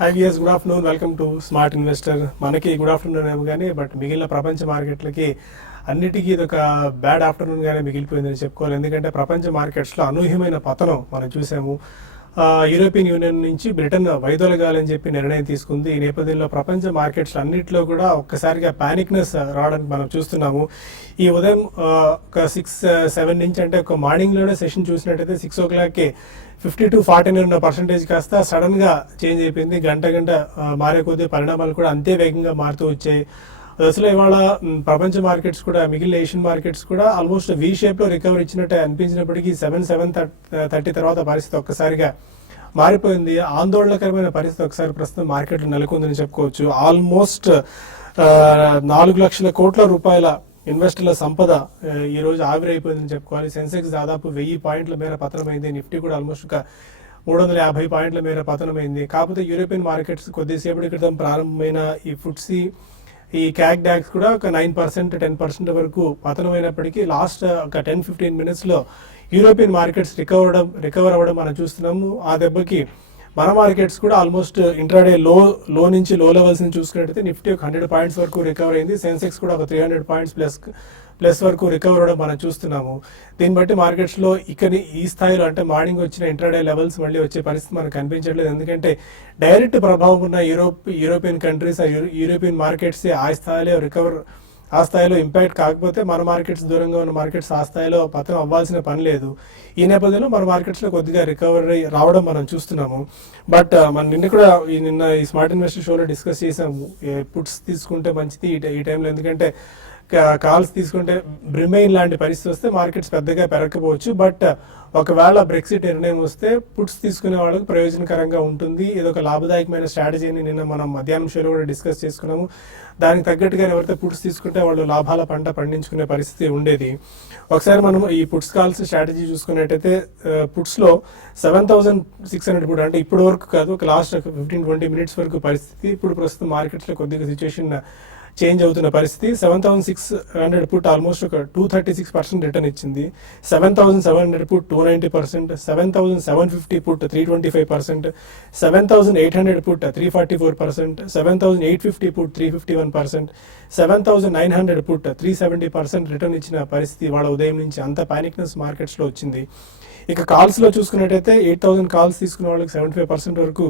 Hi viewers, good afternoon. Welcome to smart investor. మనకి good afternoon ఏమో కానీ but మిగిలిన ప్రపంచ మార్కెట్లకి అన్నిటికీ ఇది ఒక బ్యాడ్ ఆఫ్టర్నూన్ గానే మిగిలిపోయిందని చెప్పుకోవాలి. ఎందుకంటే ప్రపంచ మార్కెట్స్లో అనూహ్యమైన పతనం మనం చూసాము. యూరోపియన్ యూనియన్ నుంచి బ్రిటన్ వైదొలగాలని చెప్పి నిర్ణయం తీసుకుంది. ఈ నేపథ్యంలో ప్రపంచ మార్కెట్స్ అన్నింటిలో కూడా ఒక్కసారిగా ప్యానిక్నెస్ రావడానికి మనం చూస్తున్నాము. ఈ ఉదయం ఒక 6-7 నుంచి అంటే ఒక మార్నింగ్లోనే సెషన్ చూసినట్టయితే 6 o'clockకి 50-49 ఉన్న పర్సంటేజ్ కాస్త సడన్గా చేంజ్ అయిపోయింది. గంట మారే కొద్దీ పరిణామాలు కూడా అంతే వేగంగా మారుతూ వచ్చాయి. అసలు ఇవాళ ప్రపంచ మార్కెట్స్ కూడా, మిగిలిన ఏషియన్ మార్కెట్స్ కూడా ఆల్మోస్ట్ వి షేప్లో రికవర్ ఇచ్చినట్టు అనిపించినప్పటికీ 7:30 తర్వాత పరిస్థితి ఒక్కసారిగా మారిపోయింది. ఆందోళనకరమైన పరిస్థితి ఒకసారి ప్రస్తుతం మార్కెట్లో నెలకొందని చెప్పుకోవచ్చు. ఆల్మోస్ట్ 4 లక్షల కోట్ల రూపాయల ఇన్వెస్టర్ల సంపద ఈ రోజు ఆవిరైపోయిందని చెప్పుకోవాలి. సెన్సెక్స్ దాదాపు 1000 పాయింట్ల మేర పతనమైంది. నిఫ్టీ కూడా ఆల్మోస్ట్ ఒక 350 పాయింట్ల మేర పతనమైంది. కాకపోతే యూరోపియన్ మార్కెట్స్ కొద్దిసేపటి క్రితం ప్రారంభమైన ఈ ఫుట్సీ, ఈ క్యాక్ డాక్స్ కూడా ఒక 9%, 10% వరకు పతనమైనప్పటికీ లాస్ట్ ఒక 10-15 మినిట్స్లో యూరోపియన్ మార్కెట్స్ రికవర్ అవ్వడం మనం చూస్తున్నాము. ఆ దెబ్బకి మన మార్కెట్స్ కూడా ఆల్మోస్ట్ ఇంట్రాడే లో నుంచి లో లెవెల్స్ నుంచి చూసుకున్నట్టయితే నిఫ్టీ ఒక 100 పాయింట్స్ వరకు రికవర్ అయింది. సెన్సెక్స్ కూడా ఒక 300 పాయింట్స్ ప్లస్ వరకు రికవర్ అవ్వడం మనం చూస్తున్నాము. దీన్ని బట్టి మార్కెట్స్లో ఈ స్థాయిలో అంటే మార్నింగ్ వచ్చిన ఇంట్రాడే లెవెల్స్ మళ్ళీ వచ్చే పరిస్థితి మనకు కనిపించట్లేదు. ఎందుకంటే డైరెక్ట్ ప్రభావం ఉన్న యూరోపియన్ కంట్రీస్, యూరోపియన్ మార్కెట్స్ ఆ స్థాయిలో ఇంపాక్ట్ కాకపోతే మన మార్కెట్స్, దూరంగా ఉన్న మార్కెట్స్ ఆ స్థాయిలో పతనం అవ్వాల్సిన పని లేదు. ఈ నేపథ్యంలో మన మార్కెట్స్లో కొద్దిగా రికవరీ రావడం మనం చూస్తున్నాము. బట్ మనం నిన్న ఈ స్మార్ట్ ఇన్వెస్టర్ షోలో డిస్కస్ చేసాము. పుట్స్ తీసుకుంటే మంచిది ఈ టైంలో, ఎందుకంటే కాల్స్ తీసుకుంటే బ్రిమెయిన్ లాంటి పరిస్థితి వస్తే మార్కెట్స్ పెద్దగా పెరగకపోవచ్చు. బట్ ఒకవేళ బ్రెక్సిట్ నిర్ణయం వస్తే పుట్స్ తీసుకునే వాళ్ళకి ప్రయోజనకరంగా ఉంటుంది. ఇది ఒక లాభదాయకమైన స్ట్రాటజీని నిన్న మనం మధ్యాహ్నం షోలో కూడా డిస్కస్ చేసుకున్నాము. దానికి తగ్గట్టుగా ఎవరైతే పుట్స్ తీసుకుంటే వాళ్ళు లాభాల పంట పండించుకునే పరిస్థితి ఉండేది. ఒకసారి మనం ఈ పుట్స్ కాల్స్ స్ట్రాటజీ చూసుకున్నట్టయితే పుట్స్లో 7,600 పుట్, అంటే ఇప్పటి వరకు కాదు, ఒక లాస్ట్ 15-20 మినిట్స్ వరకు పరిస్థితి. ఇప్పుడు ప్రస్తుతం మార్కెట్స్లో కొద్దిగా సిచ్యువేషన్ చేంజ్ అవుతున్న పరిస్థితి. 7,600 పుట్ ఆల్మోస్ట్ ఒక 236% రిటర్న్ ఇచ్చింది. 7,700 put 290%, 7,750 put 325%, 7,800 put 344%, 7,850 put 351%, 7,900 put 370% return ఇచ్చిన పరిస్థితి వాళ్ళ ఉదయం నుంచి. అంత పానిక్నెస్ మార్కెట్స్లో వచ్చింది. ఇక కాల్స్లో చూసుకున్నట్టయితే 8,000 కాల్స్ తీసుకున్న వాళ్ళకి 75% వరకు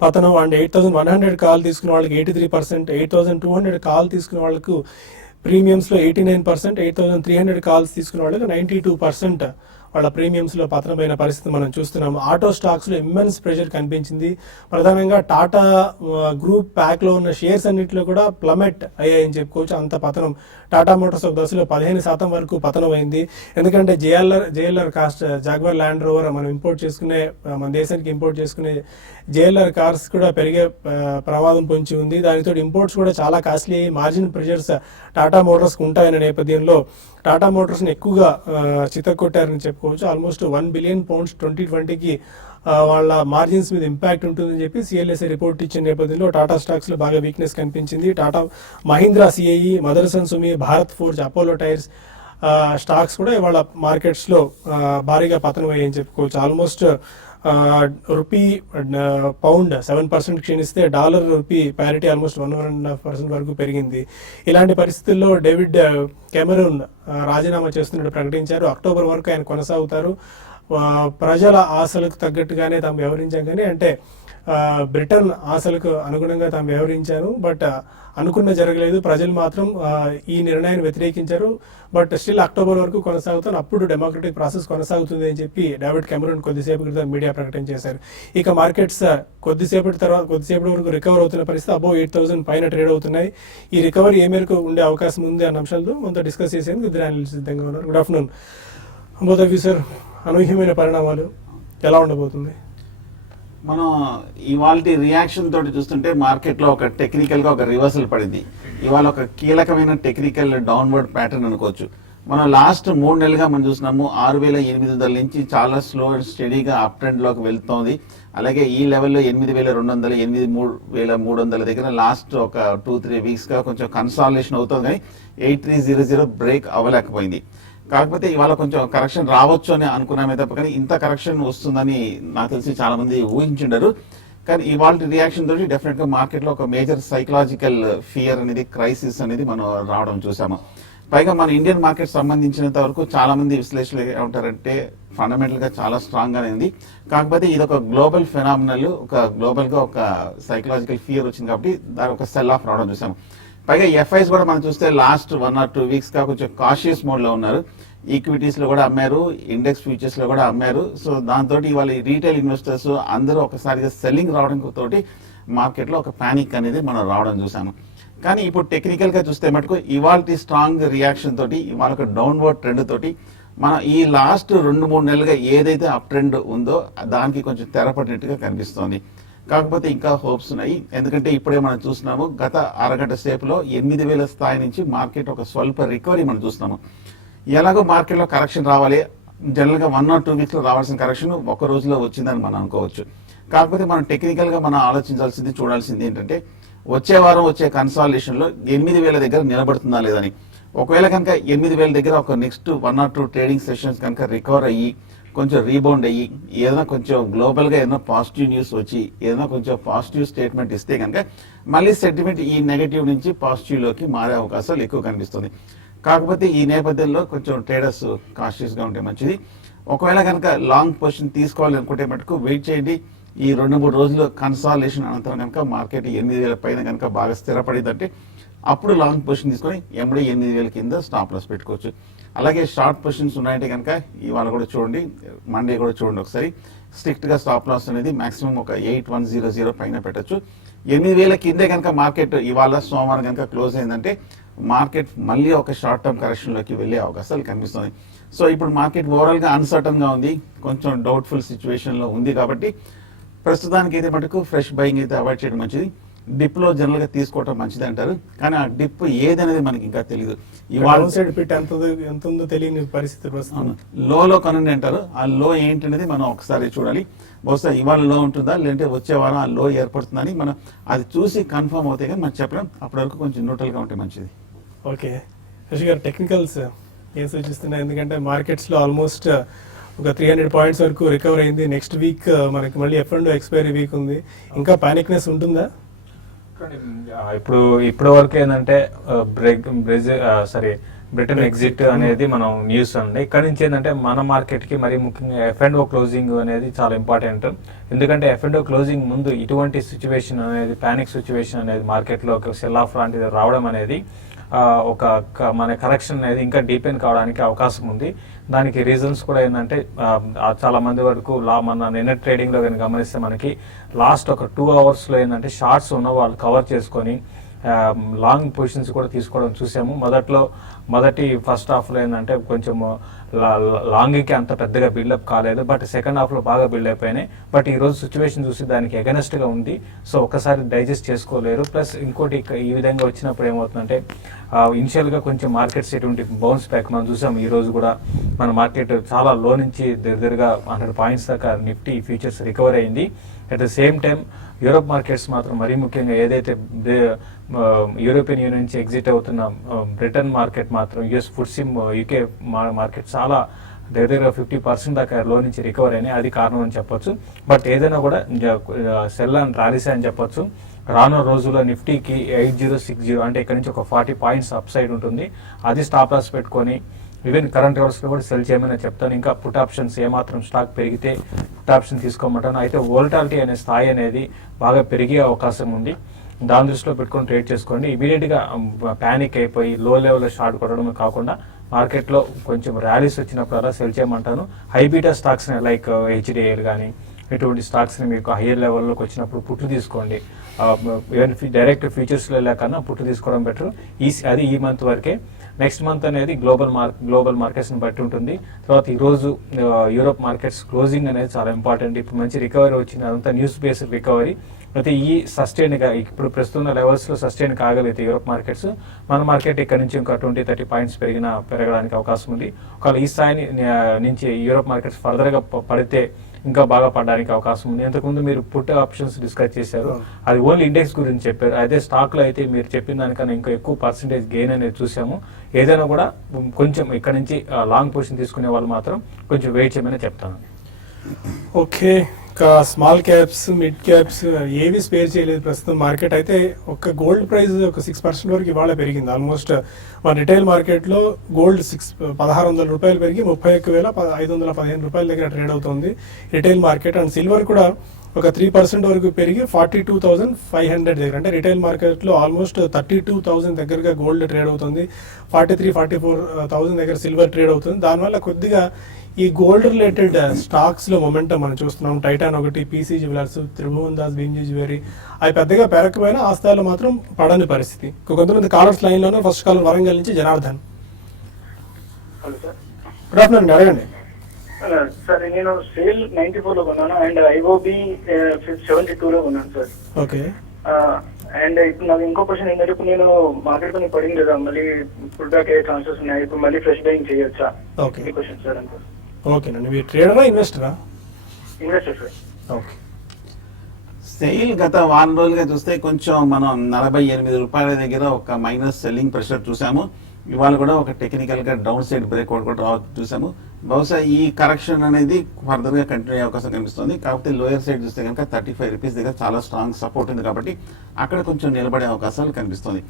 పతనం, అండ్ 8,100 కాల్ తీసుకున్న వాళ్ళకి 83%, 8,200 కాల్ తీసుకున్న వాళ్ళకు ప్రీమియమ్స్లో 89%, 8,300 కాల్స్ తీసుకున్న వాళ్ళకి 92% వాళ్ళ ప్రీమియమ్స్లో పతనమైన పరిస్థితి మనం చూస్తున్నాము. ఆటో స్టాక్స్లో ఇమ్మెన్స్ ప్రెషర్ కనిపించింది. ప్రధానంగా టాటా గ్రూప్ ప్యాక్లో ఉన్న షేర్స్ అన్నింటిలో కూడా ప్లమెట్ అయ్యాయని చెప్పుకోవచ్చు. అంత పతనం. టాటా మోటార్స్ ఒక దశలో 15% వరకు పతనం అయింది. ఎందుకంటే JLR cost, jaguar land rover మన దేశానికి ఇంపోర్ట్ చేసుకునే జేఎల్ఆర్ కార్స్ కూడా పెరిగే ప్రమాదం పొంచి ఉంది. దానితో ఇంపోర్ట్స్ కూడా చాలా కాస్ట్లీ అయ్యి మార్జిన్ ప్రెషర్స్ టాటా మోటార్స్కి ఉంటాయనే నేపథ్యంలో టాటా మోటార్స్ని ఎక్కువగా చితక్కొట్టారని చెప్పుకోవచ్చు. ఆల్మోస్ట్ £1 బిలియన్ 2020కి వాళ్ళ మార్జిన్స్ మీద ఇంపాక్ట్ ఉంటుందని చెప్పి సిఎల్ఎస్ఏ రిపోర్ట్ ఇచ్చిన నేపథ్యంలో టాటా స్టాక్స్లో బాగా వీక్నెస్ కనిపించింది. Tata Mahindra CIE, Motherson Sumi, Bharat Forge, Apollo Tyres stocks కూడా ఇవాళ మార్కెట్స్లో భారీగా పతనం అయ్యాయని చెప్పుకోవచ్చు. ఆల్మోస్ట్ రూపీ పౌండ్ 7% క్షీణిస్తే డాలర్ రూపీ ప్యారిటీ ఆల్మోస్ట్ 1.5% వరకు పెరిగింది. ఇలాంటి పరిస్థితుల్లో డేవిడ్ కెమెరూన్ రాజీనామా చేస్తున్నట్టు ప్రకటించారు. అక్టోబర్ వరకు ఆయన కొనసాగుతారు. ప్రజల ఆశలకు తగ్గట్టుగానే తాము వ్యవహరించాం, కానీ అంటే బ్రిటన్ ఆశలకు అనుగుణంగా తాము వ్యవహరించారు. బట్ అనుకున్న జరగలేదు. ప్రజలు మాత్రం ఈ నిర్ణయాన్ని వ్యతిరేకించారు. బట్ స్టిల్ అక్టోబర్ వరకు కొనసాగుతాను, అప్పుడు డెమోక్రటిక్ ప్రాసెస్ కొనసాగుతుంది అని చెప్పి డేవిడ్ కెమెరూన్ కొద్దిసేపు క్రితం మీడియా ప్రకటన చేశారు. ఇక మార్కెట్స్ కొద్దిసేపటి వరకు రికవర్ అవుతున్న పరిస్థితి. అబోవ్ 8,000 పైన ట్రేడ్ అవుతున్నాయి. ఈ రికవరీ ఏ మేరకు ఉండే అవకాశం ఉంది అన్న అంశాలతో మనతో డిస్కస్ చేసేందుకు ఇద్దరు అనలిస్ట్ సిద్ధంగా ఉన్నారు. Good afternoon both of you sir. అనూహ్యమైన పరిణామాలు ఎలా ఉండబోతుంది? మనం ఇవాళ రియాక్షన్ తోటి చూస్తుంటే మార్కెట్లో ఒక టెక్నికల్గా ఒక రివర్సల్ పడింది. ఇవాళ ఒక కీలకమైన టెక్నికల్ డౌన్వర్డ్ ప్యాటర్న్ అనుకోవచ్చు. మనం లాస్ట్ 3 నెలలుగా మనం చూసినాము 6,800 నుంచి చాలా స్లో అండ్ స్టడీగా అప్ ట్రెండ్లోకి వెళ్తోంది. అలాగే ఈ లెవెల్లో 8,200, 8,300 దగ్గర లాస్ట్ ఒక 2-3 వీక్స్గా కొంచెం కన్సాలిడేషన్ అవుతుంది, కానీ 8,300 బ్రేక్ అవ్వలేకపోయింది. కాకపోతే ఇవాళ కొంచెం కరెక్షన్ రావచ్చు అని అనుకున్నామే తప్ప, కానీ ఇంత కరెక్షన్ వస్తుందని నాకు తెలిసి చాలా మంది ఊహించుండరు. కానీ ఇవాళ రియాక్షన్ తోటి డెఫినెట్ గా మార్కెట్ లో ఒక మేజర్ సైకలాజికల్ ఫియర్ అనేది, క్రైసిస్ అనేది మనం రావడం చూసాము. పైగా మన ఇండియన్ మార్కెట్ సంబంధించినంత వరకు చాలా మంది విశ్లేషకులు ఏమంటారంటే ఫండమెంటల్ గా చాలా స్ట్రాంగ్ గానే ఉంది. కాకపోతే ఇది ఒక గ్లోబల్ ఫెనామినల్, ఒక గ్లోబల్ గా ఒక సైకలాజికల్ ఫియర్ వచ్చింది కాబట్టి దాని ఒక సెల్ ఆఫ్ రావడం చూసాము. పైగా ఎఫ్ఐస్ కూడా మనం చూస్తే లాస్ట్ 1 or 2 వీక్స్ గా కొంచెం కాషియస్ మోడ్ లో ఉన్నారు. ఈక్విటీస్ లో కూడా అమ్మారు, ఇండెక్స్ ఫ్యూచర్స్ లో కూడా అమ్మారు. సో దాంతో ఇవాళ రీటైల్ ఇన్వెస్టర్స్ అందరూ ఒకసారిగా సెల్లింగ్ రావడం తోటి మార్కెట్ లో ఒక పానిక్ అనేది మనం రావడం చూసాము. కానీ ఇప్పుడు టెక్నికల్ గా చూస్తే మటుకు ఇవాళ స్ట్రాంగ్ రియాక్షన్ తోటి, ఇవాళ ఒక డౌన్వర్డ్ ట్రెండ్ తోటి మనం ఈ లాస్ట్ 2-3 నెలలుగా ఏదైతే అప్ ట్రెండ్ ఉందో దానికి కొంచెం తెరపడినట్టుగా కనిపిస్తోంది. కాకపోతే ఇంకా హోప్స్ ఉన్నాయి. ఎందుకంటే ఇప్పుడే మనం చూస్తున్నాము, గత అరగంట సేపులో 8,000 స్థాయి నుంచి మార్కెట్ ఒక స్వల్ప రికవరీ మనం చూస్తున్నాము. ఎలాగో మార్కెట్లో కరెక్షన్ రావాలి, జనరల్ గా 1 or 2 వీక్స్ లో రావాల్సిన కరెక్షన్ ఒక రోజులో వచ్చిందని మనం అనుకోవచ్చు. కాకపోతే మనం టెక్నికల్ గా మనం ఆలోచించాల్సింది, చూడాల్సింది ఏంటంటే వచ్చే వారం వచ్చే కన్సాలిడేషన్ లో 8,000 దగ్గర నిలబడుతుందా లేదని. ఒకవేళ కనుక 8,000 దగ్గర ఒక నెక్స్ట్ 1 or 2 ట్రేడింగ్ సెషన్స్ కనుక రికవర్ అయ్యి కొంచెం రీబౌండ్ అయ్యి ఏదైనా కొంచెం గ్లోబల్ గా ఏదైనా పాజిటివ్ న్యూస్ వచ్చి ఏదైనా కొంచెం పాజిటివ్ స్టేట్మెంట్ ఇస్తే కనుక మళ్ళీ సెంటిమెంట్ ఈ నెగటివ్ నుంచి పాజిటివ్ లోకి మారే అవకాశాలు ఎక్కువ కనిపిస్తుంది. కాకపోతే ఈ నేపథ్యంలో కొంచెం ట్రేడర్స్ కాషియస్ గా ఉంటే మంచిది. ఒకవేళ కనుక లాంగ్ పొజిషన్ తీసుకోవాలనుకుంటే మటుకు వెయిట్ చేయండి. ఈ 2-3 రోజులు కన్సాలిడేషన్ అనంతరం కనుక మార్కెట్ 8,000 పైన కనుక బాగా స్థిరపడిందంటే అప్పుడు లాంగ్ పొజిషన్ తీసుకొని ఎంబడి 8,000 కింద స్టాప్ లాస్ పెట్టుకోవచ్చు. అలాగే షార్ట్ పొజిషన్స్ ఉన్నాయంటే కనుక ఇవాళ కూడా చూడండి, మండే కూడా చూడండి ఒకసారి. స్ట్రిక్ట్ గా స్టాప్ లాస్ అనేది మాక్సిమం ఒక 8,100 పైన పెట్టచ్చు. 8,000 కిందే కనుక మార్కెట్ ఇవాళ సోమవారం కనుక క్లోజ్ అయిందంటే మార్కెట్ మళ్ళీ ఒక షార్ట్ టర్మ్ కరెక్షన్ లోకి వెళ్లే అవకాశాలు కనిపిస్తుంది. సో ఇప్పుడు మార్కెట్ ఓవరాల్ గా అన్సర్టన్ గా ఉంది, కొంచెం డౌట్ఫుల్ సిచ్యువేషన్ లో ఉంది. కాబట్టి ప్రస్తుతానికి అయితే మటుకు ఫ్రెష్ బయింగ్ అయితే అవాయిడ్ చేయడం మంచిది. డిప్ లో జనరల్ గా తీసుకోవడం మంచిది అంటారు, కానీ ఆ డిప్ ఏదనేది మనకి ఇంకా తెలియదు. ఇవాళ సైడ్ పిట్ ఎంత ఉందో తెలియని పరిస్థితి వస్తుంది. లోలో కొనండి అంటారు, ఆ లో ఏంటనేది మనం ఒకసారి చూడాలి. బహుశా ఇవాళ లో ఉంటుందా, లేదంటే వచ్చే వారం ఆ లో ఏర్పడుతుందని మనం అది చూసి కన్ఫర్మ్ అవుతాయి కానీ మనం చెప్పడం అప్పటి వరకు కొంచెం న్యూట్రల్ గా ఉంటే మంచిది. ఓకే శశి గారు, టెక్నికల్స్ ఏం సూచిస్తున్నాయి? ఎందుకంటే మార్కెట్స్ లో ఆల్మోస్ట్ ఒక 300 పాయింట్స్ వరకు రికవర్ అయింది. నెక్స్ట్ వీక్ మనకి మళ్ళీ F&O ఎక్స్పైరీ వీక్ ఉంది. ఇంకా పానిక్నెస్ ఉంటుందా? ఇప్పుడు వరకు ఏంటంటే బ్రిటన్ ఎగ్జిట్ అనేది మనం న్యూస్ ఉంది. ఇక్కడ నుంచి ఏంటంటే మన మార్కెట్ కి మరి ముఖ్యంగా F&O క్లోజింగ్ అనేది చాలా ఇంపార్టెంట్. ఎందుకంటే F&O క్లోజింగ్ ముందు ఇటువంటి సిచ్యువేషన్ అనేది, పానిక్ సిచ్యువేషన్ అనేది మార్కెట్ లో ఒక సెల్ ఆఫ్ లాంటిది రావడం అనేది మన కరెక్షన్ అనేది ఇంకా డీపెన్ కావడానికి అవకాశం ఉంది. దానికి రీజన్స్ కూడా ఏంటంటే చాలా మంది వరకు మన నిన్న ట్రేడింగ్ లో కనుక గమనిస్తే మనకి లాస్ట్ ఒక 2 hours లో ఏంటంటే షార్ట్స్ ఉన్న వాళ్ళు కవర్ చేసుకొని లాంగ్ పొజిషన్స్ కూడా తీసుకోవడం చూసాము. మొదటి ఫస్ట్ హాఫ్ లో ఏంటంటే కొంచెం లాంగ్కి అంత పెద్దగా బిల్డప్ కాలేదు, బట్ సెకండ్ హాఫ్ లో బాగా బిల్డ్ అయిపోయినాయి. బట్ ఈ రోజు సిచ్యువేషన్ చూసి దానికి అగెనెస్ట్ గా ఉంది. సో ఒకసారి డైజెస్ట్ చేసుకోలేరు. ప్లస్ ఇంకోటి ఈ విధంగా వచ్చినప్పుడు ఏమవుతుందంటే ఇనిషియల్ గా కొంచెం మార్కెట్స్ ఎటువంటి బౌన్స్ బ్యాక్ మనం చూసాం. ఈ రోజు కూడా మన మార్కెట్ చాలా లో నుంచి దగ్గరగా 100 పాయింట్స్ దాకా నిఫ్టీ ఫ్యూచర్స్ రికవర్ అయింది. At the same time Europe markets మాత్రం మరీ ముఖ్యంగా ఏదైతే యూరోపియన్ యూనియన్ నుంచి ఎగ్జిట్ అవుతున్న బ్రిటన్ మార్కెట్ మాత్రం యుఎస్ ఫుడ్సిమ్ యూకే మార్కెట్ చాలా దగ్గర 50% దాకా లో నుంచి రికవర్ అయినాయి. అది కారణం అని చెప్పొచ్చు. బట్ ఏదైనా కూడా సెల్ అండ్ ర్యాలీస్ అని చెప్పొచ్చు. రానున్న రోజుల్లో నిఫ్టీకి 8060 అంటే ఇక్కడ నుంచి ఒక 40 పాయింట్స్ అప్ సైడ్ ఉంటుంది. అది స్టాప్ లాస్ పెట్టుకొని ఈవెన్ కరెంట్ అవర్స్ లో కూడా సెల్ చేయమని చెప్తాను. ఇంకా పుట్ ఆప్షన్స్ ఏమాత్రం స్టాక్ పెరిగితే పుట్ ఆప్షన్ తీసుకోమంటాను. అయితే వోల్టాలిటీ అనే స్థాయి అనేది బాగా పెరిగే అవకాశం ఉంది. దాని దృష్టిలో పెట్టుకొని ట్రేడ్ చేసుకోండి. ఇమీడియట్ గా ప్యానిక్ అయిపోయి లో లెవెల్లో షార్ట్ కొట్టడమే కాకుండా మార్కెట్ లో కొంచెం ర్యాలీస్ వచ్చినప్పుడు సెల్ చేయమంటాను. హైబీటా స్టాక్స్ లైక్ HDL కానీ ఇటువంటి స్టాక్స్ ని మీకు హైయర్ లెవెల్లోకి వచ్చినప్పుడు పుట్టు తీసుకోండి. డైరెక్ట్ ఫ్యూచర్స్ లో లేకన్నా పుట్టు తీసుకోవడం బెటర్. అది ఈ మంత్ వరకే. నెక్స్ట్ మంత్ అనేది గ్లోబల్ మార్కెట్స్ ని బట్టి ఉంటుంది. తర్వాత ఈ రోజు యూరోప్ మార్కెట్స్ క్లోజింగ్ అనేది చాలా ఇంపార్టెంట్. ఇప్పుడు మంచి రికవరీ వచ్చింది, అదంతా న్యూస్ బేస్డ్ రికవరీ. అయితే ఈ సస్టైన్ గా ఇప్పుడు ప్రస్తుతం లెవెల్స్ లో సస్టైన్ కాగలిగితే యూరోప్ మార్కెట్స్, మన మార్కెట్ ఇక్కడ నుంచి ఇంకా 20-30 పాయింట్స్ పెరగడానికి అవకాశం ఉంది. ఒకవేళ ఈ స్థాయి నుంచి యూరోప్ మార్కెట్స్ ఫర్దర్ గా పడితే ఇంకా బాగా పడడానికి అవకాశం ఉంది. ఇంతకుముందు మీరు పుట్ ఆప్షన్స్ డిస్కస్ చేశారు, అది ఓన్లీ ఇండెక్స్ గురించి చెప్పారు. అదే స్టాక్ లో అయితే మీరు చెప్పిన దానికన్నా ఇంకా ఎక్కువ పర్సెంటేజ్ గెయిన్ అనేది చూసాము. ఏదైనా కూడా కొంచెం ఇక్కడ నుంచి లాంగ్ పొజిషన్ తీసుకునే వాళ్ళు మాత్రం కొంచెం వెయిట్ చేయమని చెప్తాను. ఓకే, ఇంకా స్మాల్ క్యాప్స్, మిడ్ క్యాప్స్ ఏవి స్పేర్ చేయలేదు ప్రస్తుతం. మార్కెట్ అయితే ఒక గోల్డ్ ప్రైస్ ఒక 6% వరకు ఇవాళ పెరిగింది. ఆల్మోస్ట్ మన రిటైల్ మార్కెట్లో గోల్డ్ 1,600 రూపాయలు పెరిగి 31,515 రూపాయల దగ్గర ట్రేడ్ అవుతుంది రిటైల్ మార్కెట్. అండ్ సిల్వర్ కూడా ఒక 3% వరకు పెరిగి 42,500 దగ్గర, అంటే రిటైల్ మార్కెట్లో ఆల్మోస్ట్ 32,000 దగ్గరగా గోల్డ్ ట్రేడ్ అవుతుంది. 43,000-44,000 దగ్గర సిల్వర్ ట్రేడ్ అవుతుంది. దానివల్ల కొద్దిగా ఈ గోల్డ్ రిలేటెడ్ స్టాక్స్ లో మొమెంటం మనం చూస్తున్నాం. టైటాన్ ఒకటి, PC jewellers, Tribhuvan Das, Bhimji jewellery అవి పెద్దగా పెరగకపోయినా ఆ స్థాయిలో మాత్రం పడని పరిస్థితి. కొంతమంది కాలర్స్ లైన్ లోనే ఫస్ట్ కాలర్ వరంగల్ నుంచి Janardhan. Hello sir. Good afternoon, అడగండి. సార్ నేను సేల్ 94 లో కొన్నాను అండ్ ఐఓబి 72 లో కొన్నాను సార్. ఓకే. అండ్ ఇప్పుడు నాకు ఇంకో క్వశ్చన్ ఏంటంటే, ఇప్పుడు నేను మార్కెట్ కొని పడింది కదా, మళ్ళీ ఫుల్ బ్యాక్ అయ్యే ఛాన్సెస్ ఉన్నాయి. ఇప్పుడు మళ్ళీ ఫ్రెష్ బయింగ్ చేయొచ్చా? ఓకే. ఈ క్వశ్చన్ సార్ అంతే. ఓకేనండి. మీరు ట్రేడరా, ఇన్వెస్టరా? Investor sir. ఓకే. సెయిల్ గత వారం రోజులుగా చూస్తే కొంచెం మనం 48 రూపాయల దగ్గర ఒక మైనస్ సెల్లింగ్ ప్రెషర్ చూసాము. ఇవాళ కూడా ఒక టెక్నికల్ గా డౌన్ సైడ్ బ్రేక్అవుట్ కూడా చూసాము. బహుశా ఈ కరెక్షన్ అనేది ఫర్దర్ గా కంటిన్యూ అయ్యే అవకాశం కనిపిస్తుంది. కాకపోతే లోయర్ సైడ్ చూస్తే కనుక 35 రూపీస్ దగ్గర చాలా స్ట్రాంగ్ సపోర్ట్ ఉంది కాబట్టి అక్కడ కొంచెం నిలబడే అవకాశాలు కనిపిస్తుంది.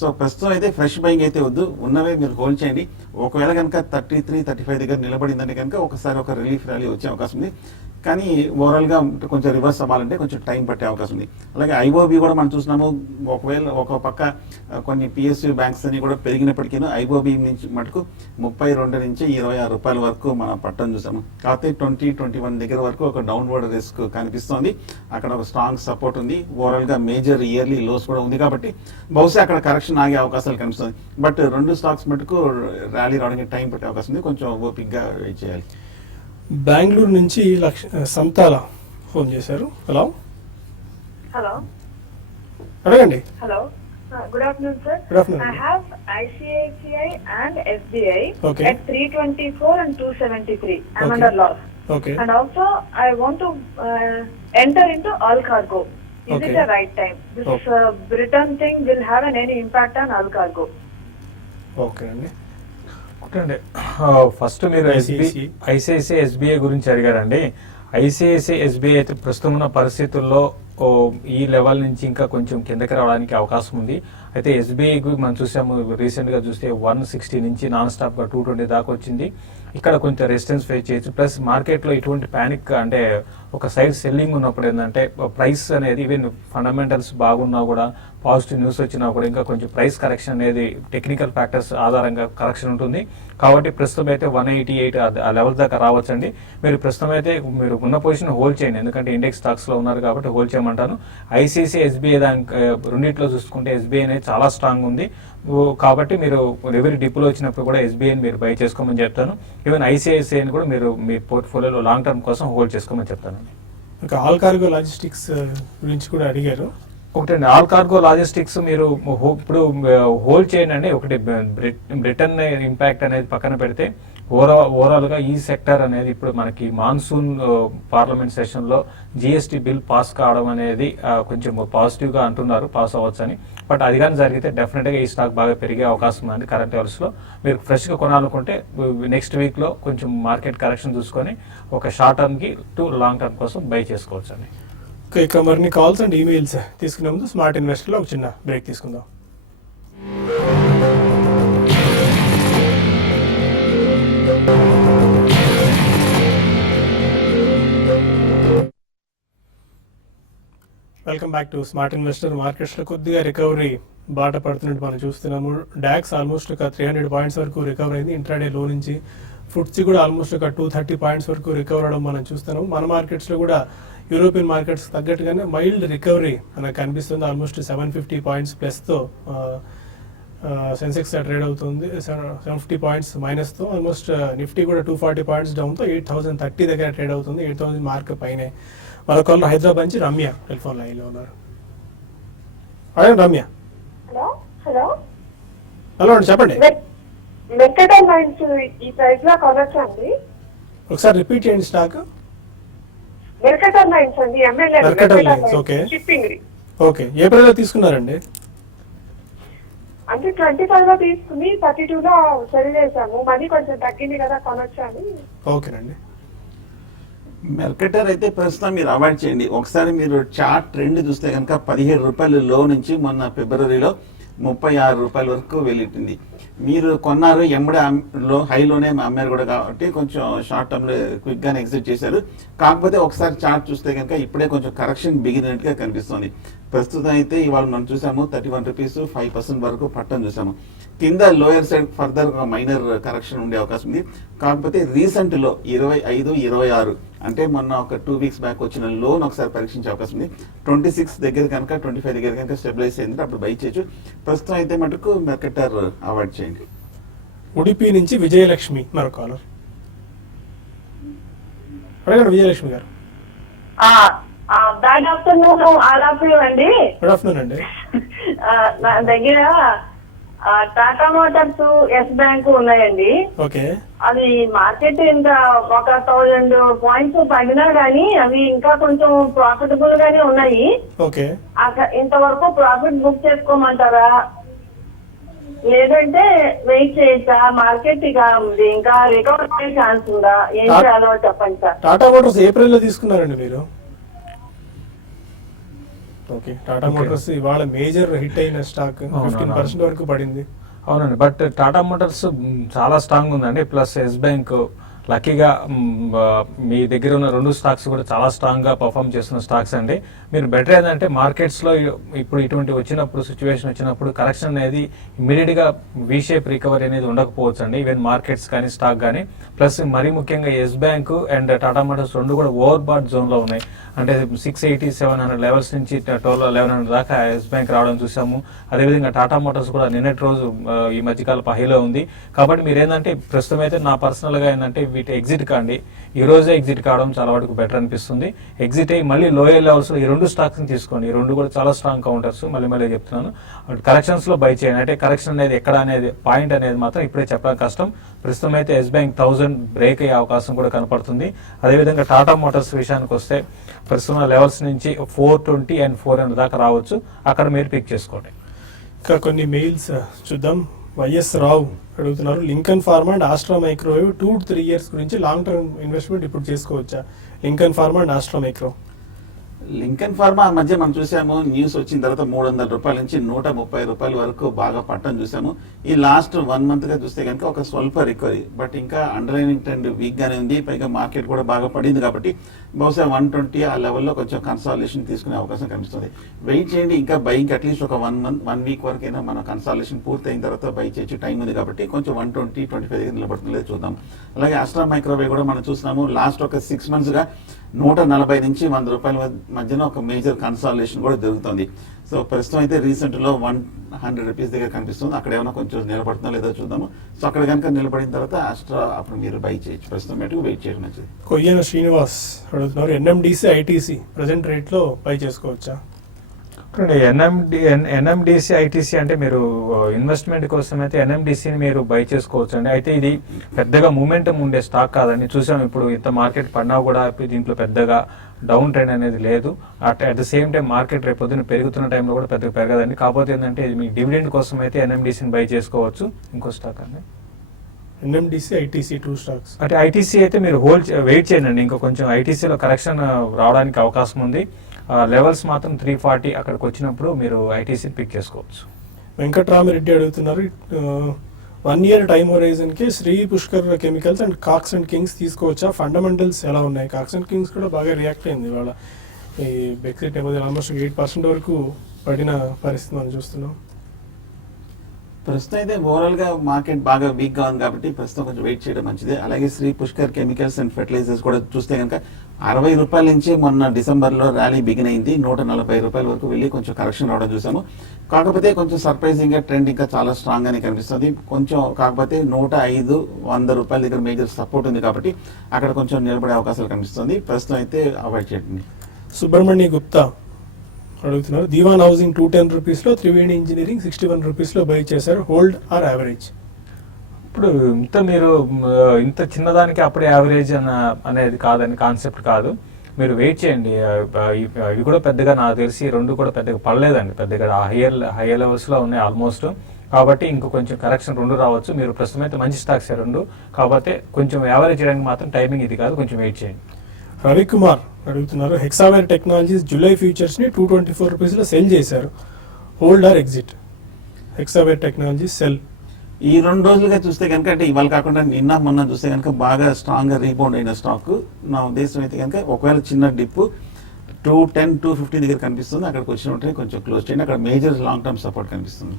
సో ప్రస్తుతం అయితే ఫ్రెష్ బయింగ్ అయితే వద్దు, ఉన్నవే మీరు హోల్డ్ చేయండి. ఒకవేళ కనుక 33-35 దగ్గర నిలబడిందంటే కనుక ఒకసారి ఒక రిలీఫ్ ర్యాలీ వచ్చే అవకాశం ఉంది. కానీ ఓవరాల్గా కొంచెం రివర్స్ అవ్వాలంటే కొంచెం టైం పట్టే అవకాశం ఉంది. అలాగే ఐఓబి కూడా మనం చూసినాము. ఒకవేళ ఒక పక్క కొన్ని పిఎస్యూ బ్యాంక్స్ అని కూడా పెరిగినప్పటికీ ఐఓబి నుంచి మటుకు 32 నుంచి 26 రూపాయల వరకు మనం పట్టడం చూసాము. కాకపోతే 20-21 దగ్గర వరకు ఒక డౌన్వర్డ్ రిస్క్ కనిపిస్తోంది. అక్కడ ఒక స్ట్రాంగ్ సపోర్ట్ ఉంది. ఓవరాల్గా మేజర్ ఇయర్లీ లోస్ కూడా ఉంది కాబట్టి బహుశా అక్కడ కరెక్షన్ ఆగే అవకాశాలు కనిపిస్తుంది. బట్ రెండు స్టాక్స్ మటుకు ర్యాలీ రావడానికి టైం పట్టే అవకాశం ఉంది. కొంచెం ఓపిక్గా వెయిట్ చేయాలి. బెంగళూరు నుంచి సంతాల ఫోన్ చేశారు. హలో. Hello. అడగండి. Hello. Good afternoon, sir. Good afternoon. I have ICICI and SBI Okay. at 324 and 273. I'm Okay. under loss. Okay. And also, I want to enter into all cargo. Is Okay. it the right time? This Okay. Britain thing will have any impact on all cargo. Okay అండి. ఒకటండి, first మీరు ICICI. ICICI SBI గురించి అడిగారండి. ICICI SBI అయితే ప్రస్తుతం ఉన్న పరిస్థితుల్లో ఈ లెవెల్ నుంచి ఇంకా కొంచెం కిందకి రావడానికి అవకాశం ఉంది. అయితే ఎస్బీఐ మనం చూసాము, రీసెంట్గా చూస్తే 160 నుంచి నాన్ స్టాప్గా 220 దాకా వచ్చింది. ఇక్కడ కొంచెం రెసిస్టెన్స్ ఫేస్ చేయొచ్చు. ప్లస్ మార్కెట్లో ఇటువంటి ప్యానిక్ అంటే ఒక సైడ్ సెల్లింగ్ ఉన్నప్పుడు ఏంటంటే ప్రైస్ అనేది ఈవెన్ ఫండమెంటల్స్ బాగున్నా కూడా, పాజిటివ్ న్యూస్ వచ్చినా కూడా ఇంకా కొంచెం ప్రైస్ కరెక్షన్ అనేది టెక్నికల్ ఫ్యాక్టర్స్ ఆధారంగా కరెక్షన్ ఉంటుంది. కాబట్టి ప్రస్తుతం అయితే 188 ఆ లెవెల్ దాకా రావచ్చండి. మీరు ప్రస్తుతం అయితే మీరు ఉన్న పొజిషన్ హోల్డ్ చేయండి, ఎందుకంటే ఇండెక్స్ స్టాక్స్లో ఉన్నారు కాబట్టి హోల్డ్ చేయమంటాను. ఐసిఐసిఐ ఎస్బీఐ దానికి రెండింటిలో చూసుకుంటే ఎస్బీఐ అనేది చాలా స్ట్రాంగ్ ఉంది. కాబట్టి మీరు ఎవరి డిప్లో వచ్చినప్పుడు కూడా ఎస్బీఐని మీరు బై చేసుకోమని చెప్తాను. ఈవెన్ ఐసిఐసిఐని కూడా మీరు మీ పోర్ట్ఫోలియోలో లాంగ్ టర్మ్ కోసం హోల్డ్ చేసుకోమని చెప్తానండి. ఇంకా ఆల్ కార్గో లాజిస్టిక్స్ గురించి కూడా అడిగారు. ఒకటండి, ఆల్ కార్గో లాజిస్టిక్స్ మీరు ఇప్పుడు హోల్డ్ చేయండి అండి. ఒకటి బ్రిటన్ ఇంపాక్ట్ అనేది పక్కన పెడితే ఓవరాల్గా ఈ సెక్టర్ అనేది ఇప్పుడు మనకి మాన్సూన్ పార్లమెంట్ సెషన్లో జిఎస్టీ బిల్ పాస్ కావడం అనేది కొంచెం పాజిటివ్గా అంటున్నారు, పాస్ అవ్వచ్చు అని. బట్ అది కానీ జరిగితే డెఫినెట్గా ఈ స్టాక్ బాగా పెరిగే అవకాశం ఉంది. కరెంట్ లెవెల్స్లో మీరు ఫ్రెష్గా కొనాలనుకుంటే నెక్స్ట్ వీక్లో కొంచెం మార్కెట్ కరెక్షన్ చూసుకొని ఒక షార్ట్ టర్మ్కి టు లాంగ్ టర్మ్ కోసం బై చేసుకోవచ్చు అండి. ఓకే, ఇక మరిన్ని కాల్స్ అండ్ ఈమెయిల్స్ తీసుకునే ముందు స్మార్ట్ ఇన్వెస్టర్లో ఒక చిన్న బ్రేక్ తీసుకుందాం. Welcome back to smart investor. మార్కెట్స్లో కొద్దిగా రికవరీ బాట పడుతున్నట్టు మనం చూస్తున్నాము. డాక్స్ ఆల్మోస్ట్ ఒక 300 పాయింట్స్ వరకు రికవర్ అయింది ఇంట్రాడే లో నుంచి. ఫుట్సీ కూడా ఆల్మోస్ట్ ఒక 230 పాయింట్స్ వరకు రికవర్ అవడం మనం చూస్తున్నాము. మన మార్కెట్స్లో కూడా యూరోపియన్ మార్కెట్స్ తగ్గట్టుగానే మైల్డ్ రికవరీ మనకు కనిపిస్తుంది. ఆల్మోస్ట్ 750 పాయింట్స్ ప్లస్తో సెన్సెక్స్ ట్రేడ్ అవుతుంది. 750 పాయింట్స్ మైనస్తో. ఆల్మోస్ట్ నిఫ్టీ కూడా 240 పాయింట్స్ డౌన్తో 8030 దగ్గర ట్రేడ్ అవుతుంది. 8000 మార్క్ పైనే. మరొక హైదరాబాద్ నుంచి రమ్య టెలిఫోన్ లైన్లో ఉన్నారు. అదే రమ్య. హలో. హలో. హలో అండి, చెప్పండి. మెర్కటల్ లైన్స్ ఈ ప్రైస్ లో కొనొచ్చా అండి? ఒకసారి రిపీట్ చేయండి స్టాక్. మెర్కటల్ లైన్స్ అండి, MLA Mercator Lines, okay. Shipping. Okay, ఏప్రిల్లో తీసుకున్నారండి? అంటే 25 లో తీసుకుని 32 లో సెల్ చేసాము. మనీ కొంచెం తగ్గింది కదా, కొనొచ్చా అని. ఓకేనండి. మెర్కెటర్ అయితే ప్రస్తుతం మీరు అవాయిడ్ చేయండి. ఒకసారి మీరు చార్ట్ ట్రెండ్ చూస్తే కనుక 17 రూపాయలు లో నుంచి మొన్న ఫిబ్రవరిలో 36 రూపాయల వరకు వెళ్ళింది. మీరు కొన్నారు ఎంబడే హైలోనే అమ్మారు కూడా కాబట్టి కొంచెం షార్ట్ టర్మ్ లో క్విక్ గానే ఎగ్జిట్ చేశారు. కాకపోతే ఒకసారి చార్ట్ చూస్తే కనుక ఇప్పుడే కొంచెం కరెక్షన్ బిగినట్టుగా కనిపిస్తుంది. ప్రస్తుతం అయితే ఇవాళ మనం చూసాము 31 రూపీస్ 5% వరకు పట్టం చూసాము. కింద lower side further minor correction ఉండే అవకాశం ఉంది. కాకపోతే రీసెంట్ లో 25, 26 అంటే మొన్న ఒక 2 వీక్స్ బ్యాక్ వచ్చిన లోన్ ఒకసారి పరీక్షించే అవకాశం ఉంది. 26 దగ్గర కనుక 25 దగ్గర కనుక స్టెబిలైజ్ అయింది, అప్పుడు బై చేయొచ్చు. ప్రస్తుతం అయితే మటుకు మెర్కెటర్ అవాయిడ్ చేయండి. ఉడిపి నుంచి విజయలక్ష్మి మరో కాలర్. అడగండి విజయలక్ష్మి గారు. Bad afternoon all of you అండి. గుడ్ ఆఫ్టర్నూన్ అండి. నా దగ్గర టాటా మోటార్స్, ఎస్ బ్యాంక్ ఉన్నాయండి. ఓకే. అది మార్కెట్ ఇంకా ఒక 1000 పాయింట్స్ పడినా గానీ అవి ఇంకా కొంచెం ప్రాఫిటబుల్ గానే ఉన్నాయి. ఓకే. ఇంతవరకు ప్రాఫిట్ బుక్ చేసుకోమంటారా లేదంటే వెయిట్ చేయొచ్చా? మార్కెట్ ఇక ఇంకా రికవర్ అయ్యే ఛాన్స్ ఉందా? ఏం చేయాలో చెప్పండి సార్. టాటా మోటార్స్ ఏప్రిల్ లో తీసుకున్నారండి మీరు? ఓకే. టాటా మోటార్స్ ఇవాళ మేజర్ హిట్ అయిన స్టాక్ 15% వరకు పడింది. అవునండి, బట్ టాటా మోటార్స్ చాలా స్ట్రాంగ్ ఉందండి. ప్లస్ ఎస్ బ్యాంక్ లక్కీగా మీ దగ్గర ఉన్న 2 స్టాక్స్ కూడా చాలా స్ట్రాంగ్ గా పర్ఫామ్ చేస్తున్న స్టాక్స్ అండి. మీరు బెటర్ ఏంటంటే మార్కెట్స్ లో ఇప్పుడు ఇటువంటి వచ్చినప్పుడు సిచ్యువేషన్ వచ్చినప్పుడు కరెక్షన్ అనేది ఇమీడియట్ గా వి షేప్ రికవరీ అనేది ఉండకపోవచ్చు అండి. ఈవెన్ మార్కెట్స్ కానీ స్టాక్ కానీ. ప్లస్ మరీ ముఖ్యంగా Yes Bank and Tata Motors 2 కూడా ఓవర్ బాట్ జోన్ లో ఉన్నాయి. అంటే 680, 700 లెవెల్స్ నుంచి 1100 దాకా ఎస్ బ్యాంక్ రావడం చూసాము. అదేవిధంగా టాటా మోటార్స్ కూడా నిన్నటి రోజు ఈ మధ్యకాలపు హైలో ఉంది. కాబట్టి మీరు ఏంటంటే ప్రస్తుతం అయితే నా పర్సనల్ గా ఏంటంటే వీటి ఎగ్జిట్ కాండి, ఈ రోజే ఎగ్జిట్ కావడం చాలా వరకు బెటర్ అనిపిస్తుంది. ఎగ్జిట్ అయ్యి మళ్ళీ లోయర్ లెవెల్స్ లో ఈ 2 స్టాక్స్ ని తీసుకోండి. ఈ 2 కూడా చాలా స్ట్రాంగ్ కౌంటర్స్. మళ్ళీ చెప్తున్నాను, కరెక్షన్స్ లో బై చేయండి. అంటే కరెక్షన్ అనేది ఎక్కడ అనేది పాయింట్ అనేది మాత్రం ఇప్పుడే చెప్పడం కష్టం. ప్రస్తుతం అయితే ఎస్ బ్యాంక్ 1000 బ్రేక్ అయ్యే అవకాశం కూడా కనపడుతుంది. అదేవిధంగా టాటా మోటార్స్ విషయానికి వస్తే ప్రస్తుతం లెవెల్స్ నుంచి 420 and 400 దాకా రావచ్చు. అక్కడ మీరు పిక్ చేసుకోండి. ఇంకా కొన్ని మెయిల్స్ చూద్దాం. వైఎస్ రావు అడుగుతున్నారు, Lincoln pharma and Astra microwave 2 to 3 years గురించి లాంగ్ టర్మ్ ఇన్వెస్ట్మెంట్ ఇప్పుడు చేసుకోవచ్చా? Lincoln pharma and Astra micro. Lincoln pharma మధ్య మనం చూసాము, న్యూస్ వచ్చిన తర్వాత 300 రూపాయల నుంచి 130 రూపాయల వరకు బాగా పట్టం చూసాము. ఈ లాస్ట్ 1 month గా చూస్తే కనుక ఒక స్వల్ప రికవరీ, బట్ ఇంకా అండర్లైనింగ్ ట్రెండ్ వీక్ గానే ఉంది. పైగా మార్కెట్ కూడా బాగా పడింది కాబట్టి బహుశా 120 ఆ లెవెల్లో కొంచెం కన్సాలేషన్ తీసుకునే అవకాశం కనిపిస్తుంది. వెయిట్ చేయండి, ఇంకా బైక్ అట్లీస్ట్ ఒక 1 week వరకైనా మన కన్సాలేషన్ పూర్తి అయిన తర్వాత బై చేయొచ్చు, టైం ఉంది కాబట్టి. కొంచెం 120-125 దగ్గర నిలబడుతుందో చూద్దాం. అలాగే ఆస్ట్రా మైక్రోవేవ్ కూడా మనం చూస్తున్నాము, లాస్ట్ ఒక 6 months గా 140 నుంచి 100 రూపాయల మధ్యన ఒక మేజర్ కన్సాలేషన్ కూడా జరుగుతుంది. సో ప్రస్తుతం అయితే రీసెంట్ లో 100 రూపీస్ దగ్గర కనిపిస్తుంది. అక్కడ ఏమైనా కొంచెం నిలబడుతుందో లేదో చూద్దాము. సో అక్కడ కనుక నిలబడిన తర్వాత ఆస్ట్రా అప్పుడు మీరు బై చేయొచ్చు. ప్రస్తుతం మటుకు వెయిట్ చేయడం మంచిది. కొయ్యన శ్రీనివాస్ అడుగుతున్నారు, ఎన్ఎండిసి, ఐటీసీ ప్రజెంట్ రేట్ లో బై చేసుకోవచ్చా? ఎన్ఎండిసి, ఐటీసీ అంటే మీరు ఇన్వెస్ట్మెంట్ కోసం అయితే ఎన్ఎండిసిని మీరు బై చేసుకోవచ్చు అండి. అయితే ఇది పెద్దగా మూమెంటం ఉండే స్టాక్ కాదండి. చూసాం ఇప్పుడు ఇంత మార్కెట్ పడినా కూడా దీంట్లో పెద్దగా డౌన్ ట్రెండ్ అనేది లేదు. At the same time market రేపు పొద్దున పెరుగుతున్న టైంలో కూడా పెద్దగా పెరగదండి. కాకపోతే ఏంటంటే మీ డివిడెండ్ కోసం అయితే ఎన్ఎండిసిని బై చేసుకోవచ్చు. ఇంకో స్టాక్ అండి ఎన్ఎండిసి, ఐటీసీ 2 stocks. అంటే ఐటీసీ అయితే మీరు వెయిట్ చేయండి. ఇంకా కొంచెం ఐటీసీలో కరెక్షన్ రావడానికి అవకాశం ఉంది. లెవెల్స్ మాత్రం 340 అక్కడికి వచ్చినప్పుడు మీరు ఐటీసీ పిక్ చేసుకోవచ్చు. వెంకట్రామిరెడ్డి అడుగుతున్నారు, 1 year టైమ్ హొరైజన్ కి Shree Pushkar Chemicals and Cox and Kings తీసుకోవచ్చా? ఫండమెంటల్స్ ఎలా ఉన్నాయి? కాక్స్ అండ్ కింగ్స్ కూడా బాగా రియాక్ట్ అయింది ఇవాళ. ఈ బెక్సిట్ ఆల్మోస్ట్ 8% వరకు పడిన పరిస్థితి మనం చూస్తున్నాం. ప్రస్తుతం అయితే ఓవరాల్ గా మార్కెట్ బాగా వీక్ గా ఉంది కాబట్టి ప్రస్తుతం కొంచెం వెయిట్ చేయడం మంచిది. అలాగే Shree Pushkar Chemicals and Fertilisers కూడా చూస్తే కనుక 60 రూపాయల నుంచి మొన్న డిసెంబర్ లో ర్యాలీ బిగిన్ అయింది. 140 రూపాయల వరకు వెళ్ళి కొంచెం కరెక్షన్ రావడం చూసాము. కాకపోతే కొంచెం సర్ప్రైజింగ్ గా ట్రెండ్ ఇంకా చాలా స్ట్రాంగ్ గానే కనిపిస్తుంది. కొంచెం కాకపోతే 105-100 రూపాయల దగ్గర మేజర్ సపోర్ట్ ఉంది కాబట్టి అక్కడ కొంచెం నిలబడే అవకాశాలు కనిపిస్తుంది. ప్రస్తుతం అయితే అవాయిడ్ చేయండి. సుబ్రహ్మణ్య గుప్తా అడుగుతున్నారు, దీవాన్ హౌసింగ్ 210 రూపీస్లో, త్రివేణి ఇంజనీరింగ్ 61 రూపీస్లో బై చేశారు. Hold or average? ఇప్పుడు మీరు ఇంత చిన్నదానికి అప్పుడే యావరేజ్ అనేది కాదని కాన్సెప్ట్ కాదు. మీరు వెయిట్ చేయండి. ఇవి కూడా పెద్దగా నాకు తెలిసి 2 కూడా పెద్దగా పడలేదండి. పెద్దగా హైయర్ లెవెల్స్లో ఉన్నాయి ఆల్మోస్ట్. కాబట్టి ఇంకో కొంచెం కరెక్షన్ 2 రావచ్చు. మీరు ప్రస్తుతం అయితే మంచి స్టాక్స్ 2, కాకపోతే కొంచెం యావరేజ్ చేయడానికి మాత్రం టైమింగ్ ఇది కాదు, కొంచెం వెయిట్ చేయండి. రవికుమార్ అడుగుతున్నారు, హెక్సావేర్ టెక్నాలజీస్ జూలై ఫ్యూచర్స్ని 224 రూపీస్లో సెల్ చేశారు, hold or exit? Hexaware technologies cell. ఈ 2 రోజులుగా చూస్తే కనుక, అంటే ఇవాళ కాకుండా నిన్న మొన్న చూస్తే కనుక బాగా స్ట్రాంగ్గా రీబౌండ్ అయిన స్టాక్. నా ఉద్దేశం అయితే కనుక ఒకవేళ చిన్న డిప్ 210, 250 దగ్గర కనిపిస్తుంది, అక్కడికి వచ్చిన వెంటనే కొంచెం క్లోజ్ చేయండి, అక్కడ మేజర్ లాంగ్ టర్మ్ సపోర్ట్ కనిపిస్తుంది.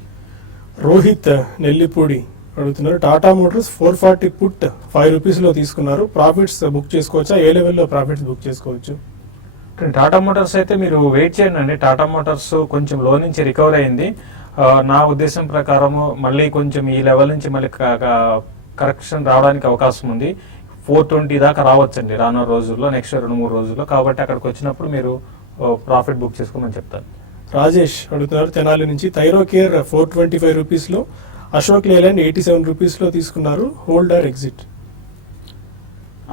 రోహిత్ నెల్లిపూడి అడుగుతున్నారు, టాటా మోటార్స్ 440 పుట్ 5 రూపీస్లో తీసుకున్నారు, ప్రాఫిట్స్ బుక్ చేసుకోవచ్చా? ఏ లెవెల్లో ప్రాఫిట్స్ బుక్ చేసుకోవచ్చు? టాటా మోటార్స్ అయితే మీరు వెయిట్ చేయండి అండి. టాటా మోటార్స్ కొంచెం లో నుంచి రికవర్ అయింది. నా ఉద్దేశం ప్రకారము మళ్ళీ కొంచెం ఈ లెవెల్ నుంచి మళ్ళీ కరెక్షన్ రావడానికి అవకాశం ఉంది. 420 దాకా రావచ్చండి రానున్న రోజుల్లో, నెక్స్ట్ 2-3 రోజుల్లో. కాబట్టి అక్కడికి వచ్చినప్పుడు మీరు ప్రాఫిట్ బుక్ చేసుకోమని చెప్తాను. రాజేష్ అడుగుతున్నారు తెనాలి నుంచి, థైరోకేర్ 425 రూపీస్లో, అశోక్ లేలాండ్ 87 రూపీస్లో తీసుకున్నారు, hold or exit?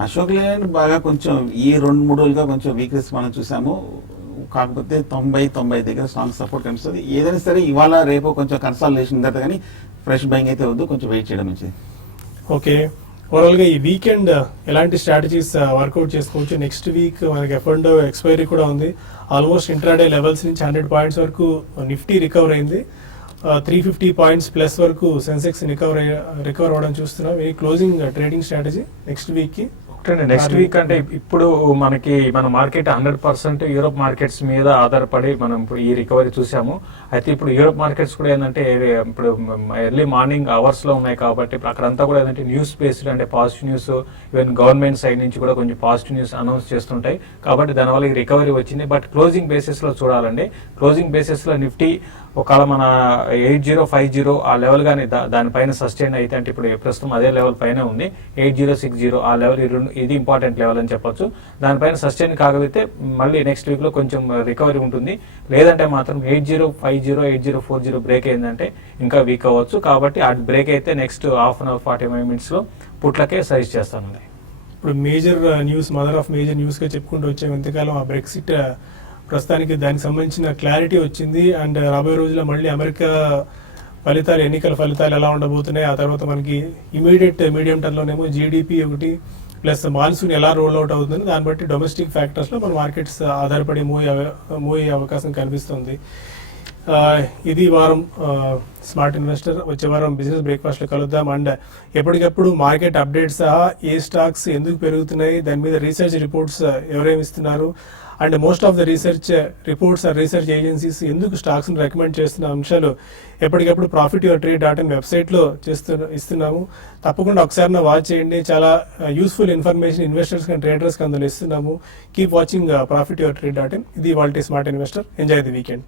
Ashok Leyland బాగా కొంచెం ఈ 2-3 రోజులుగా కొంచెం వీక్నెస్ మనం చూసాము, కాకపోతే 90 దగ్గర స్ట్రాంగ్ సపోర్ట్ కనిపిస్తుంది. ఏదైనా సరే ఇవాళ రేపు కొంచెం కన్సాలిడేషన్ తర్వాత కానీ ఫ్రెష్ బయింగ్ అయితే వద్దు, కొంచెం వెయిట్ చేయడం మంచిది. ఓకే, ఓవరాల్గా ఈ వీకెండ్ ఎలాంటి స్ట్రాటజీస్ వర్కౌట్ చేసుకోవచ్చు? నెక్స్ట్ వీక్ మనకి ఎఫ్ఎండ్ ఎక్స్పైరీ కూడా ఉంది. ఆల్మోస్ట్ ఇంట్రాడే లెవెల్స్ నుంచి 100 పాయింట్స్ వరకు నిఫ్టీ రికవర్ అయింది, 350 పాయింట్స్ ప్లస్ వరకు సెన్సెక్స్ రికవర్ అవ్వడం చూస్తున్నాం. ఈ క్లోజింగ్ ట్రేడింగ్ స్ట్రాటజీ నెక్స్ట్ వీక్కి? నెక్స్ట్ వీక్ అంటే ఇప్పుడు మన మార్కెట్ 100% యూరోప్ మార్కెట్స్ మీద ఆధారపడి మనం ఇప్పుడు ఈ రికవరీ చూసాము. అయితే ఇప్పుడు యూరోప్ మార్కెట్స్ కూడా ఏంటంటే ఇప్పుడు ఎర్లీ మార్నింగ్ అవర్స్ లో ఉన్నాయి కాబట్టి ఇప్పుడు అక్కడంతా కూడా ఏంటంటే న్యూస్ బేస్డ్, అంటే positive news, even government side నుంచి కూడా కొంచెం పాజిటివ్ న్యూస్ అనౌన్స్ చేస్తుంటాయి. కాబట్టి దానివల్ల ఈ రికవరీ వచ్చింది. బట్ క్లోజింగ్ బేసిస్ లో చూడాలండి. క్లోజింగ్ బేసిస్ లో నిఫ్టీ ఒకవేళ మన 8050 ఆ లెవెల్ కానీ దానిపైన సస్టైన్ అయితే, అంటే ఇప్పుడు ప్రస్తుతం అదే లెవెల్ పైన ఉంది, 8060 ఆ లెవెల్, ఇది ఇంపార్టెంట్ లెవెల్ అని చెప్పొచ్చు. దానిపైన సస్టైన్ కాకపోతే మళ్ళీ నెక్స్ట్ వీక్ లో కొంచెం రికవరీ ఉంటుంది. లేదంటే మాత్రం 8050, 8040 బ్రేక్ అయిందంటే ఇంకా వీక్ అవ్వచ్చు. కాబట్టి ఆ బ్రేక్ అయితే next half an hour 45 minutes లో పుట్లకే సజెస్ట్ చేస్తానండి. ఇప్పుడు major news, mother of major న్యూస్గా చెప్పుకుంటూ వచ్చాం ఎంతకాలం. ఆ బ్రెక్సిట్ ప్రస్తుతానికి దానికి సంబంధించిన క్లారిటీ వచ్చింది. అండ్ రాబోయే రోజుల్లో మళ్ళీ అమెరికా ఫలితాలు, ఎన్నికల ఫలితాలు ఎలా ఉండబోతున్నాయి, ఆ తర్వాత మనకి ఇమీడియట్ మీడియం టర్మ్లోనేమో జీడిపి ఒకటి ప్లస్ మాన్సూన్ ఎలా రోల్ అవుట్ అవుతుంది, దాన్ని బట్టి డొమెస్టిక్ ఫ్యాక్టర్స్లో మన మార్కెట్స్ ఆధారపడి మూవ్ అయ్యే అవకాశం కనిపిస్తుంది. ఇది వారం స్మార్ట్ ఇన్వెస్టర్. వచ్చే వారం బిజినెస్ బ్రేక్ఫాస్ట్లో కలుద్దాం. అండ్ ఎప్పటికప్పుడు మార్కెట్ అప్డేట్స్ సహా ఏ స్టాక్స్ ఎందుకు పెరుగుతున్నాయి, దాని మీద రీసెర్చ్ రిపోర్ట్స్ ఎవరేమి ఇస్తున్నారు, and most of the research reports or research agencies ఎందుకు స్టాక్స్ని రికమెండ్ చేస్తున్న అంశాలు ఎప్పటికప్పుడు ProfitYourTrade.in వెబ్సైట్లో ఇస్తున్నాము. తప్పకుండా ఒకసారి వాచ్ చేయండి. చాలా యూస్ఫుల్ ఇన్ఫర్మేషన్ ఇన్వెస్టర్స్ అండ్ ట్రేడర్స్కి అందులో ఇస్తున్నాము. Keep watching ProfitYourTrade.in. ఇది వాళ్ళ smart investor. Enjoy the weekend.